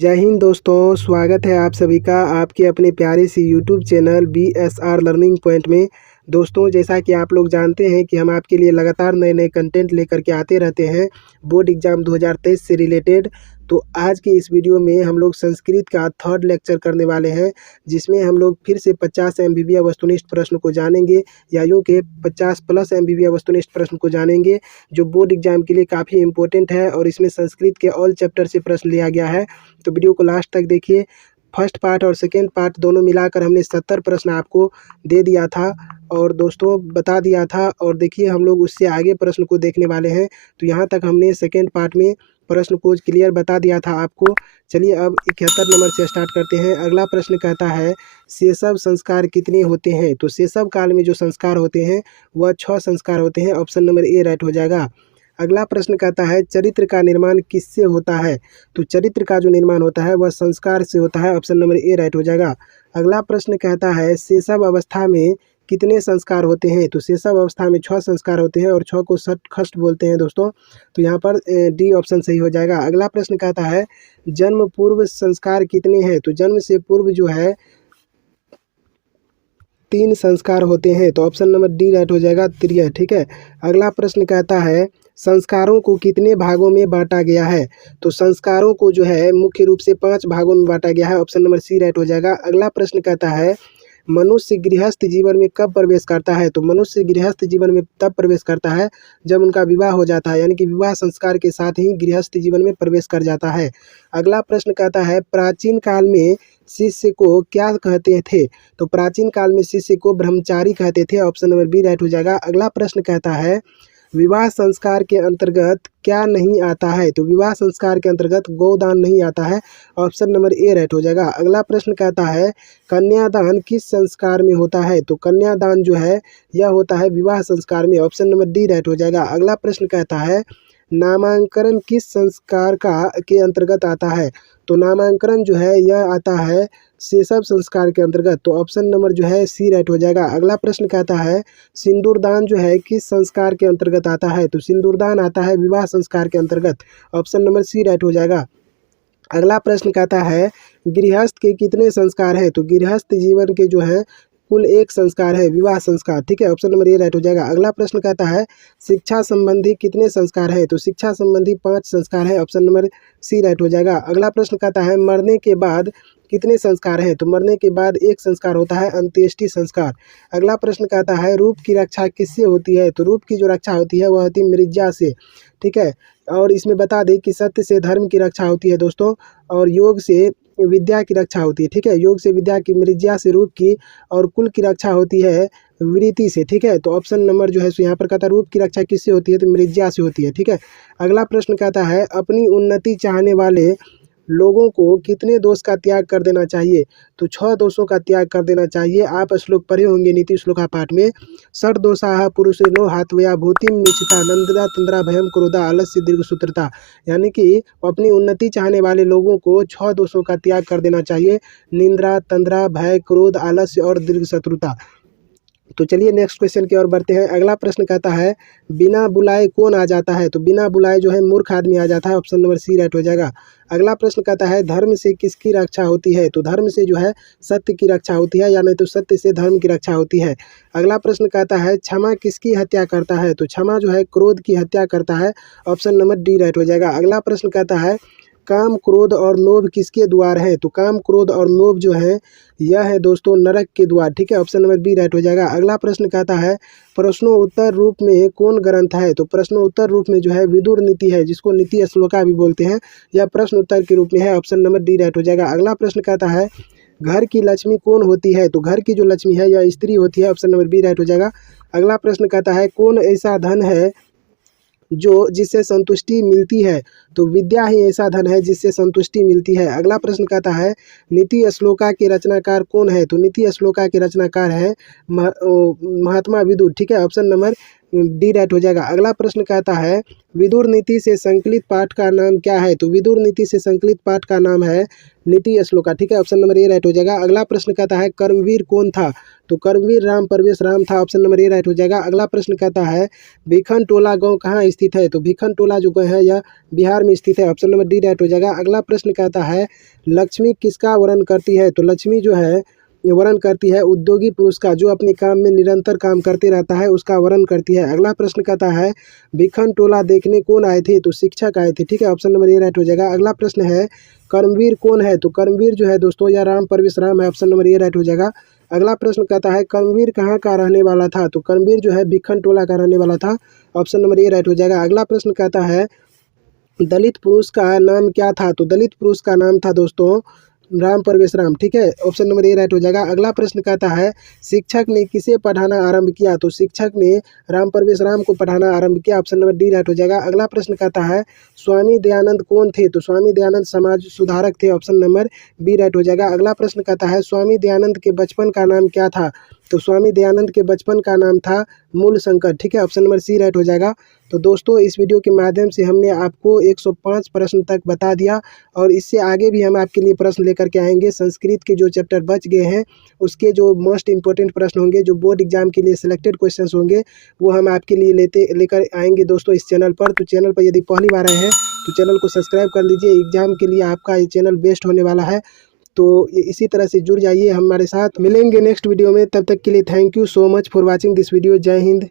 जय हिंद दोस्तों, स्वागत है आप सभी का आपके अपने प्यारे सी YouTube channel BSR learning point में। दोस्तों, जैसा कि आप लोग जानते हैं कि हम आपके लिए लगातार नए नए कंटेंट लेकर के आते रहते हैं बोर्ड एग्ज़ाम 2023 से रिलेटेड। तो आज की इस वीडियो में हम लोग संस्कृत का थर्ड लेक्चर करने वाले हैं, जिसमें हम लोग फिर से 50 MBBA वस्तुनिष्ठ प्रश्न को जानेंगे, या यूँ के 50+ MBBA वस्तुनिष्ठ प्रश्न को जानेंगे, जो बोर्ड एग्ज़ाम के लिए काफ़ी इंपॉर्टेंट है। और इसमें संस्कृत के ऑल चैप्टर से प्रश्न लिया गया है, तो वीडियो को लास्ट तक देखिए। फर्स्ट पार्ट और सेकेंड पार्ट दोनों मिलाकर हमने 70 प्रश्न आपको दे दिया था और दोस्तोों बता दिया था। और देखिए, हम लोग उससे आगे प्रश्न को देखने वाले हैं। तो यहाँ तक हमने सेकेंड पार्ट में प्रश्न को क्लियर बता दिया था आपको। चलिए अब 71 नंबर से स्टार्ट करते हैं। अगला प्रश्न कहता है, शैशव संस्कार कितने होते हैं? तो शैशव काल में जो संस्कार होते हैं वह 6 संस्कार होते हैं। ऑप्शन नंबर ए राइट हो जाएगा। अगला प्रश्न कहता है, चरित्र का निर्माण किससे होता है? तो चरित्र का जो निर्माण होता है वह संस्कार से होता है। ऑप्शन नंबर ए राइट हो जाएगा। अगला प्रश्न कहता है, शैशव अवस्था में कितने संस्कार होते हैं? तो शैशव अवस्था में 6 संस्कार होते हैं और 6 को खष्ट बोलते हैं दोस्तों। तो यहाँ पर डी ऑप्शन सही हो जाएगा। अगला प्रश्न कहता है, जन्म पूर्व संस्कार कितने हैं? तो जन्म से पूर्व जो है 3 संस्कार होते हैं। तो ऑप्शन नंबर डी राइट हो जाएगा, 3। ठीक है। अगला प्रश्न कहता है, संस्कारों को कितने भागों में बांटा गया है? तो संस्कारों को जो है मुख्य रूप से 5 भागों में बांटा गया है। ऑप्शन नंबर सी राइट हो जाएगा। अगला प्रश्न कहता है, मनुष्य गृहस्थ जीवन में कब प्रवेश करता है? तो मनुष्य गृहस्थ जीवन में तब प्रवेश करता है जब उनका विवाह हो जाता है, यानी कि विवाह संस्कार के साथ ही गृहस्थ जीवन में प्रवेश कर जाता है। अगला प्रश्न कहता है, प्राचीन काल में शिष्य को क्या कहते थे? तो प्राचीन काल में शिष्य को ब्रह्मचारी कहते थे। ऑप्शन नंबर बी राइट हो जाएगा। अगला प्रश्न कहता है, विवाह संस्कार के अंतर्गत क्या नहीं आता है? तो विवाह संस्कार के अंतर्गत गोदान नहीं आता है। ऑप्शन नंबर ए राइट हो जाएगा। अगला प्रश्न कहता है, कन्यादान किस संस्कार में होता है? तो कन्यादान जो है यह होता है विवाह संस्कार में। ऑप्शन नंबर डी राइट हो जाएगा। अगला प्रश्न कहता है, नामांकन किस संस्कार के अंतर्गत आता है? तो नामांकन जो है यह आता है शैशव संस्कार के अंतर्गत। तो ऑप्शन नंबर जो है सी राइट हो जाएगा। अगला प्रश्न कहता है, सिंदूरदान जो है किस संस्कार के अंतर्गत आता है? तो सिंदूरदान आता है विवाह संस्कार के अंतर्गत। ऑप्शन नंबर सी राइट हो जाएगा। अगला प्रश्न कहता है, गृहस्थ के कितने संस्कार हैं? तो गृहस्थ जीवन के जो है कुल 1 संस्कार है, विवाह संस्कार। ठीक है। ऑप्शन नंबर ए राइट हो जाएगा। अगला प्रश्न कहता है, शिक्षा संबंधी कितने संस्कार हैं? तो शिक्षा संबंधी 5 संस्कार है। ऑप्शन नंबर सी राइट हो जाएगा। अगला प्रश्न कहता है, मरने के बाद कितने संस्कार हैं? तो मरने के बाद 1 संस्कार होता है, अंत्येष्टि संस्कार। अगला प्रश्न कहता है, रूप की रक्षा किससे होती है? तो रूप की जो रक्षा होती है वह होती है मृज्या से। ठीक है। और इसमें बता दें कि सत्य से धर्म की रक्षा होती है दोस्तों, और योग से विद्या की रक्षा होती है। ठीक है। योग से विद्या की, मृज्या से रूप की, और कुल की रक्षा होती है वृत्ति से। ठीक है। तो ऑप्शन नंबर जो है सो यहाँ पर कहता है, रूप की रक्षा किससे होती है? तो मृज्या से होती है। ठीक है। अगला प्रश्न कहता है, अपनी उन्नति चाहने वाले लोगों को कितने दोष का त्याग कर देना चाहिए? तो 6 दोषों का त्याग कर देना चाहिए। आप श्लोक पढ़े होंगे नीति श्लोका पाठ में। षड दोषाः पुरुषेणो हात्वया भूतिम निश्चिता नंदरा तंद्रा भयम क्रोधा आलस्य दीर्घसूत्रता, यानी कि अपनी उन्नति चाहने वाले लोगों को 6 दोषों का त्याग कर देना चाहिए। निंद्रा, तंद्रा, भय, क्रोध, आलस्य और दीर्घ शत्रुता। तो चलिए नेक्स्ट क्वेश्चन की ओर बढ़ते हैं। अगला प्रश्न कहता है, बिना बुलाए कौन आ जाता है? तो बिना बुलाए जो है मूर्ख आदमी आ जाता है। ऑप्शन नंबर सी राइट हो जाएगा। अगला प्रश्न कहता है, धर्म से किसकी रक्षा होती है? तो धर्म से जो है सत्य की रक्षा होती है, या नहीं तो सत्य से धर्म की रक्षा होती है। अगला प्रश्न कहता है, क्षमा किसकी हत्या करता है? तो क्षमा जो है क्रोध की हत्या करता है। ऑप्शन नंबर डी राइट हो जाएगा। अगला प्रश्न कहता है, काम, क्रोध और लोभ किसके द्वार है? तो काम, क्रोध और लोभ जो है यह है दोस्तों नरक के द्वार। ठीक है। ऑप्शन नंबर बी राइट हो जाएगा। अगला प्रश्न कहता है, प्रश्नोत्तर रूप में कौन ग्रंथ है? तो प्रश्नोत्तर रूप में जो है विदुर नीति है, जिसको नीति श्लोका भी बोलते हैं। यह प्रश्न उत्तर के रूप में है। ऑप्शन नंबर डी राइट हो जाएगा। अगला प्रश्न कहता है, घर की लक्ष्मी कौन होती है? तो घर की जो लक्ष्मी है यह स्त्री होती है। ऑप्शन नंबर बी राइट हो जाएगा। अगला प्रश्न कहता है, कौन ऐसा धन है जो जिससे संतुष्टि मिलती है? तो विद्या ही ऐसा धन है जिससे संतुष्टि मिलती है। अगला प्रश्न कहता है, नीति श्लोका के रचनाकार कौन है? तो नीति श्लोका के रचनाकार है महात्मा विदुर। ठीक है। ऑप्शन नंबर डी राइट हो जाएगा। अगला प्रश्न कहता है, विदुर नीति से संकलित पाठ का नाम क्या है? तो विदुर नीति से संकलित पाठ का नाम है नीति श्लोका। ठीक है। ऑप्शन नंबर ए राइट हो जाएगा। अगला प्रश्न कहता है, कर्मवीर कौन था? तो कर्मवीर राम परवेश राम था। ऑप्शन नंबर ए राइट हो जाएगा। अगला प्रश्न कहता है, भिखन टोला गाँव कहाँ स्थित है? तो भिखन टोला जो है यह बिहार बिहार में स्थित है। ऑप्शन नंबर डी राइट हो जाएगा। अगला प्रश्न कहता है लक्ष्मी किसका वर्णन करती है? तो लक्ष्मी जो है ये वर्णन करती है उद्योगी पुरुष का, जो अपने काम में निरंतर काम करते रहता है, उसका वर्णन करती है। अगला प्रश्न कहता है भिखन टोला देखने कौन आए थे? तो शिक्षक आए थे, ठीक है। ऑप्शन नंबर ए राइट हो जाएगा। अगला प्रश्न है कर्मवीर कौन है? तो कर्मवीर जो है दोस्तों यह राम परवेश राम है। ऑप्शन नंबर ए राइट हो जाएगा। अगला प्रश्न कहता है कर्मवीर कहाँ का रहने वाला था? तो कर्मवीर जो है भिखन टोला का रहने वाला था। ऑप्शन नंबर ए राइट हो जाएगा। अगला प्रश्न कहता है दलित पुरुष का नाम क्या था? तो दलित पुरुष का नाम था दोस्तों राम परवेश राम, ठीक है। ऑप्शन नंबर ए राइट हो जाएगा। अगला प्रश्न कहता है शिक्षक ने किसे पढ़ाना आरंभ किया? तो शिक्षक ने राम परवेश राम को पढ़ाना आरंभ किया। ऑप्शन नंबर डी राइट हो जाएगा। अगला प्रश्न कहता है स्वामी दयानंद कौन थे? तो स्वामी दयानंद समाज सुधारक थे। ऑप्शन नंबर बी राइट हो जाएगा। अगला प्रश्न कहता है स्वामी दयानंद के बचपन का नाम क्या था? तो स्वामी दयानंद के बचपन का नाम था मूल शंकर, ठीक है। ऑप्शन नंबर सी राइट हो जाएगा। तो दोस्तों इस वीडियो के माध्यम से हमने आपको 105 प्रश्न तक बता दिया और इससे आगे भी हम आपके लिए प्रश्न लेकर के आएंगे। संस्कृत के जो चैप्टर बच गए हैं उसके जो मोस्ट इंपॉर्टेंट प्रश्न होंगे, जो बोर्ड एग्जाम के लिए सिलेक्टेड क्वेश्चंस होंगे, वो हम आपके लिए लेकर आएंगे दोस्तों इस चैनल पर। तो चैनल पर यदि पहली बार आए हैं तो चैनल को सब्सक्राइब कर लीजिए। एग्जाम के लिए आपका ये चैनल बेस्ट होने वाला है, तो इसी तरह से जुड़ जाइए हमारे साथ। मिलेंगे नेक्स्ट वीडियो में, तब तक के लिए thank you so much for watching this video. जय हिंद।